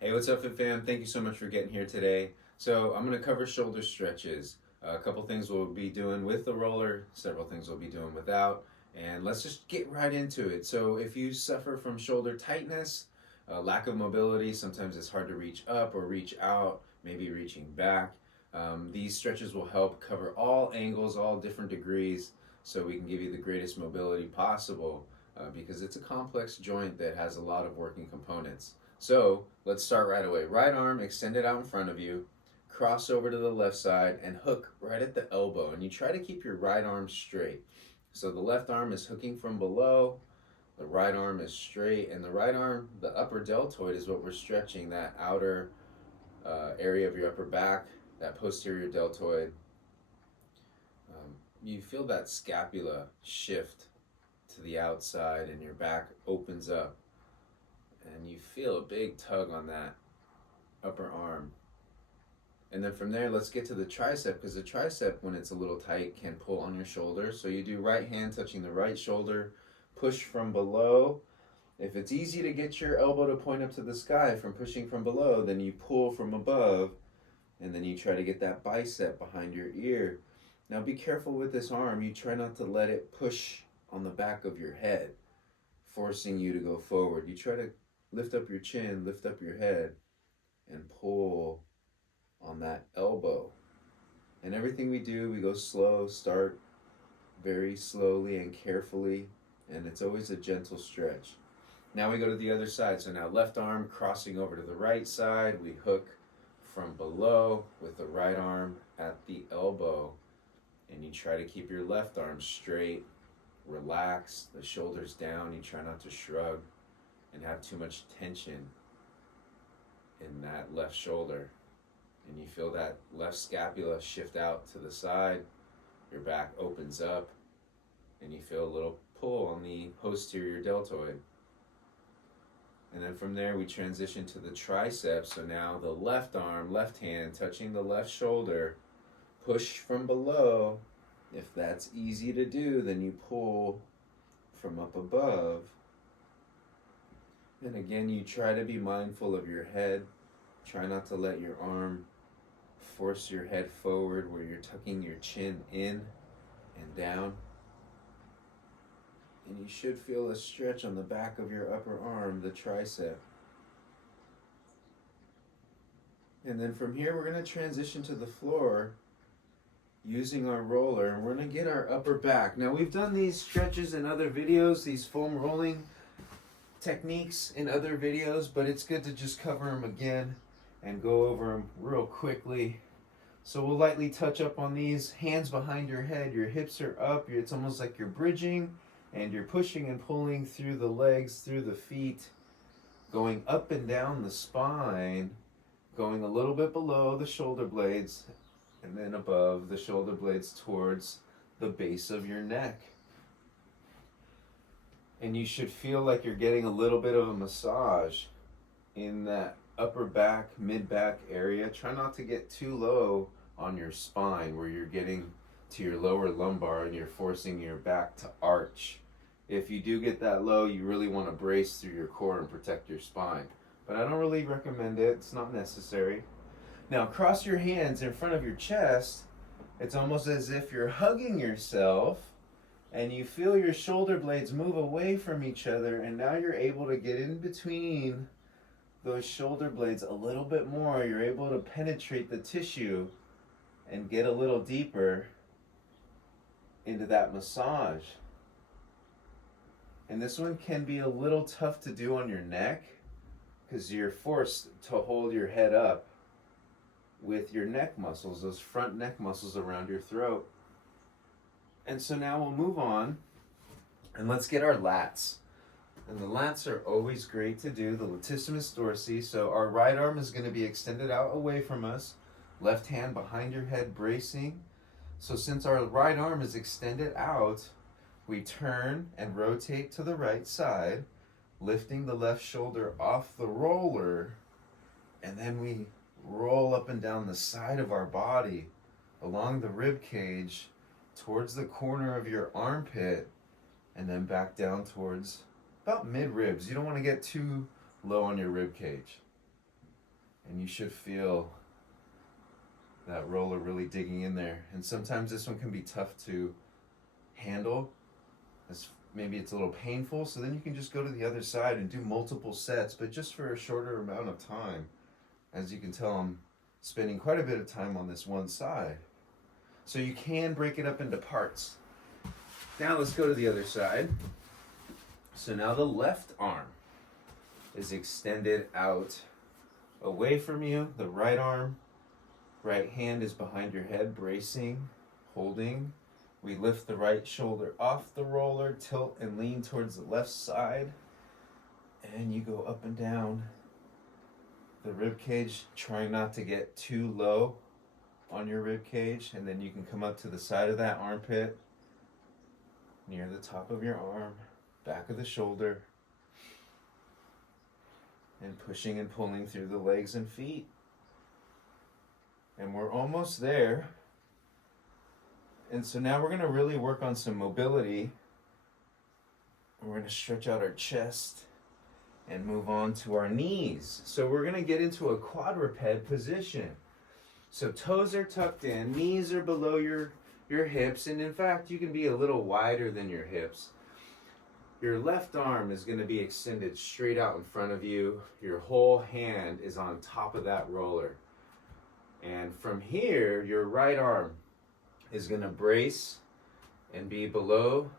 Hey, what's up, Fit Fam? Thank you so much for getting here today. So, I'm going to cover shoulder stretches. A couple things we'll be doing with the roller, several things we'll be doing without, and let's just get right into it. So, if you suffer from shoulder tightness, lack of mobility, sometimes it's hard to reach up or reach out, maybe reaching back. These stretches will help cover all angles, all different degrees, so we can give you the greatest mobility possible because it's a complex joint that has a lot of working components. So let's start right away. Right arm extended out in front of you, cross over to the left side and hook right at the elbow. And you try to keep your right arm straight. So the left arm is hooking from below, the right arm is straight, and the right arm, the upper deltoid, is what we're stretching, that outer area of your upper back, that posterior deltoid. You feel that scapula shift to the outside and your back opens up and you feel a big tug on that upper arm. And then from there, let's get to the tricep, because the tricep, when it's a little tight, can pull on your shoulder. So you do right hand touching the right shoulder, push from below. If it's easy to get your elbow to point up to the sky from pushing from below, then you pull from above, and then you try to get that bicep behind your ear. Now be careful with this arm. You try not to let it push on the back of your head, forcing you to go forward. You try to lift up your chin, lift up your head, and pull on that elbow. And everything we do, we go slow, start very slowly and carefully, and it's always a gentle stretch. Now we go to the other side. So now left arm crossing over to the right side, we hook from below with the right arm at the elbow, and you try to keep your left arm straight, relaxed, the shoulders down. You try not to shrug and have too much tension in that left shoulder. And you feel that left scapula shift out to the side, your back opens up, and you feel a little pull on the posterior deltoid. And then from there we transition to the triceps. So now the left arm, left hand touching the left shoulder, push from below. If that's easy to do, then you pull from up above. And again, you try to be mindful of your head. Try not to let your arm force your head forward where you're tucking your chin in and down. And you should feel a stretch on the back of your upper arm, the tricep. And then from here, we're going to transition to the floor using our roller, and we're going to get our upper back. Now, we've done these stretches in other videos, these foam rolling techniques in other videos, but it's good to just cover them again and go over them real quickly. So we'll lightly touch up on these. Hands behind your head, your hips are up, it's almost like you're bridging, and you're pushing and pulling through the legs, through the feet, going up and down the spine, going a little bit below the shoulder blades, and then above the shoulder blades towards the base of your neck. And you should feel like you're getting a little bit of a massage in that upper back, mid back area. Try not to get too low on your spine where you're getting to your lower lumbar and you're forcing your back to arch. If you do get that low, you really want to brace through your core and protect your spine. But I don't really recommend it. It's not necessary. Now cross your hands in front of your chest. It's almost as if you're hugging yourself, and you feel your shoulder blades move away from each other, and now you're able to get in between those shoulder blades a little bit more. You're able to penetrate the tissue and get a little deeper into that massage. And this one can be a little tough to do on your neck because you're forced to hold your head up with your neck muscles, those front neck muscles around your throat. And so now we'll move on and let's get our lats. And the lats are always great to do, the latissimus dorsi. So our right arm is going to be extended out away from us, left hand behind your head bracing. So since our right arm is extended out, we turn and rotate to the right side, lifting the left shoulder off the roller, and then we roll up and down the side of our body, along the rib cage, towards the corner of your armpit, and then back down towards about mid ribs. You don't want to get too low on your rib cage. And you should feel that roller really digging in there. And sometimes this one can be tough to handle. Maybe it's a little painful, so then you can just go to the other side and do multiple sets, but just for a shorter amount of time. As you can tell, I'm spending quite a bit of time on this one side. So you can break it up into parts. Now let's go to the other side. So now the left arm is extended out away from you. The right arm, right hand is behind your head, bracing, holding. We lift the right shoulder off the roller, tilt and lean towards the left side, and you go up and down the rib cage, trying not to get too low on your rib cage, and then you can come up to the side of that armpit, near the top of your arm, back of the shoulder, and pushing and pulling through the legs and feet. And we're almost there. And so now we're going to really work on some mobility. We're going to stretch out our chest and move on to our knees. So we're going to get into a quadruped position. So toes are tucked in, knees are below your hips, and in fact you can be a little wider than your hips. Your left arm is going to be extended straight out in front of you. Your whole hand is on top of that roller. And from here, your right arm is going to brace and be below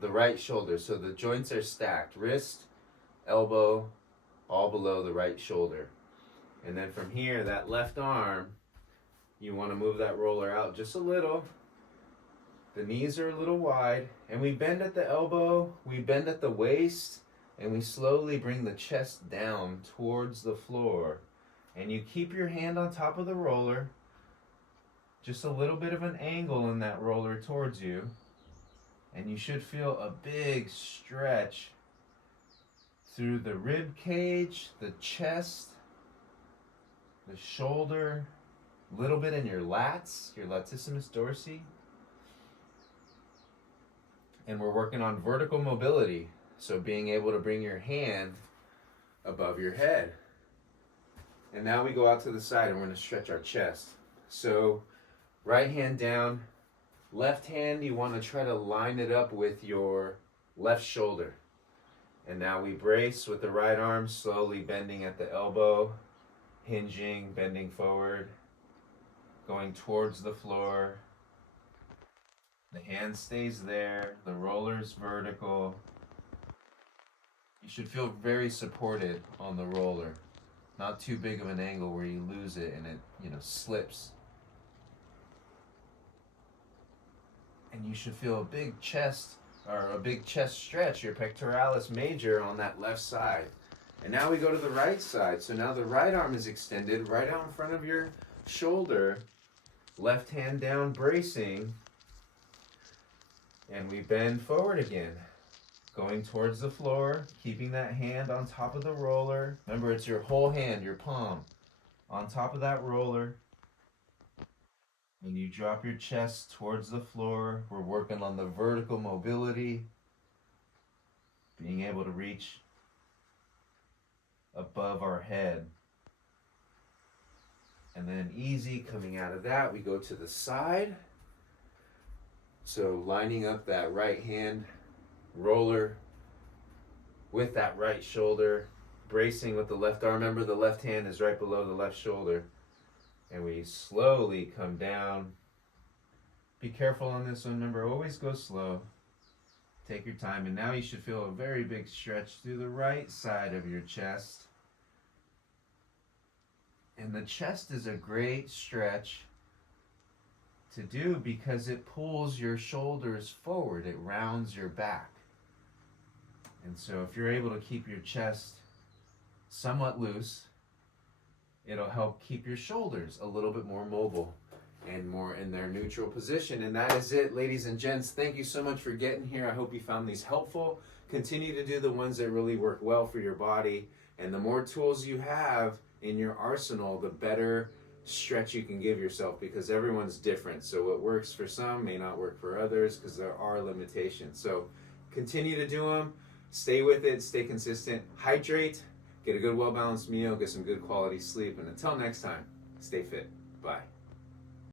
the right shoulder. So the joints are stacked, wrist, elbow, all below the right shoulder. And then from here, that left arm, you want to move that roller out just a little. The knees are a little wide, and we bend at the elbow, we bend at the waist, and we slowly bring the chest down towards the floor. And you keep your hand on top of the roller, just a little bit of an angle in that roller towards you, and you should feel a big stretch through the rib cage, the chest, the shoulder, a little bit in your lats, your latissimus dorsi. And we're working on vertical mobility, so being able to bring your hand above your head. And now we go out to the side and we're going to stretch our chest. So right hand down, left hand, you want to try to line it up with your left shoulder. And now we brace with the right arm, slowly bending at the elbow, hinging, bending forward, going towards the floor. The hand stays there, the roller's vertical. You should feel very supported on the roller. Not too big of an angle where you lose it and it, slips. And you should feel a big chest stretch, your pectoralis major on that left side. And now we go to the right side. So now the right arm is extended right out in front of your shoulder. Left hand down, bracing. And we bend forward again, going towards the floor, keeping that hand on top of the roller. Remember, it's your whole hand, your palm, on top of that roller. And you drop your chest towards the floor. We're working on the vertical mobility, being able to reach above our head. And then easy, coming out of that, we go to the side. So lining up that right hand roller with that right shoulder, bracing with the left arm. Remember, the left hand is right below the left shoulder. And we slowly come down. Be careful on this one. Remember, always go slow. Take your time. And now you should feel a very big stretch through the right side of your chest. And the chest is a great stretch to do because it pulls your shoulders forward. It rounds your back. And so if you're able to keep your chest somewhat loose, it'll help keep your shoulders a little bit more mobile and more in their neutral position. And that is it, ladies and gents. Thank you so much for getting here. I hope you found these helpful. Continue to do the ones that really work well for your body. And the more tools you have in your arsenal, the better stretch you can give yourself, because everyone's different. So what works for some may not work for others because there are limitations. So continue to do them. Stay with it. Stay consistent. Hydrate. Get a good, well-balanced meal, get some good quality sleep, and until next time, stay fit. Bye.